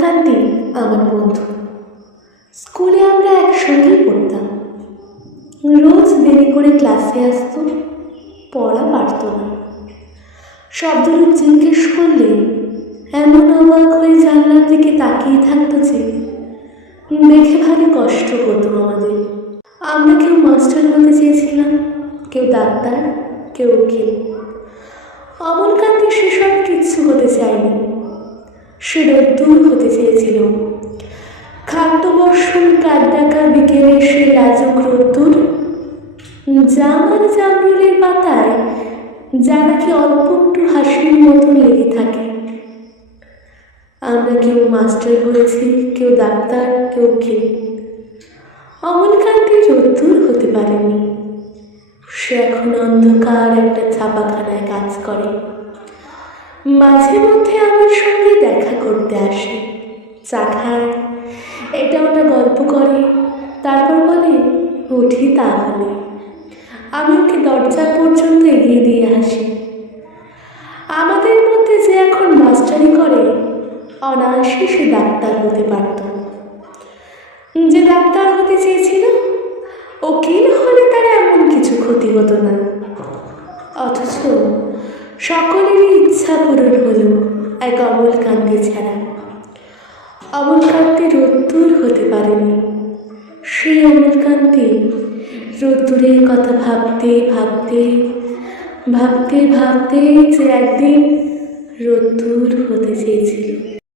অমলকান্তি আমার বন্ধু। স্কুলে আমরা একসঙ্গেই পড়তাম। রোজ দেরি করে ক্লাসে আসতো, পড়া পারত না। শব্দরূপ জিজ্ঞেস করলে এমন অবাক হয়ে জানলার দিকে তাকিয়ে থাকতো যে দেখে ভারী কষ্ট হতো আমাদের। আমরা কেউ মাস্টার হতে চেয়েছিলাম, কেউ ডাক্তার, কেউ উকিল। অমলকান্তি সেসব কিচ্ছু হতে চায়নি। সে রোদ্দুর হতে চেয়েছিল। খাদ্য বর্ষণ কাঠ ডাকা বিকেলে সে লাজুক রোদ্দুর, জামার জামরুলের পাতায় যা নাকি অল্প একটু হাসির মতন লেগে থাকে। আমরা কেউ মাস্টার হয়েছি, কেউ ডাক্তার, কেউ উকিল। অমলকান্তি রোদ্দুর হতে পারেনি। সে এখন অন্ধকার একটা ছাপাখানায় কাজ করে। মাঝে মধ্যে আমার সঙ্গে দেখা করতে আসে, চা খায়, এটা ওটা গল্প করে, তারপর বলে উঠি তাহলে। আমি ওকে দরজা পর্যন্ত এগিয়ে দিয়ে আসি। আমাদের মধ্যে যে এখন মাস্টারি করে অনায়াসে সে ডাক্তার হতে পারত। যে ডাক্তার হতে চেয়েছিল উকিল হলে তার এমন কিছু ক্ষতি হতো না। অথচ সকলেরই ইচ্ছা পূরণ হলো এক অমলকান্তি ছাড়া। অমলকান্তি রোদ্দুর হতে পারেনি। সেই অমলকান্তি রোদ্দুরের কথা ভাবতে ভাবতে ভাবতে ভাবতে যে একদিন রোদ্দুর হতে চেয়েছিল।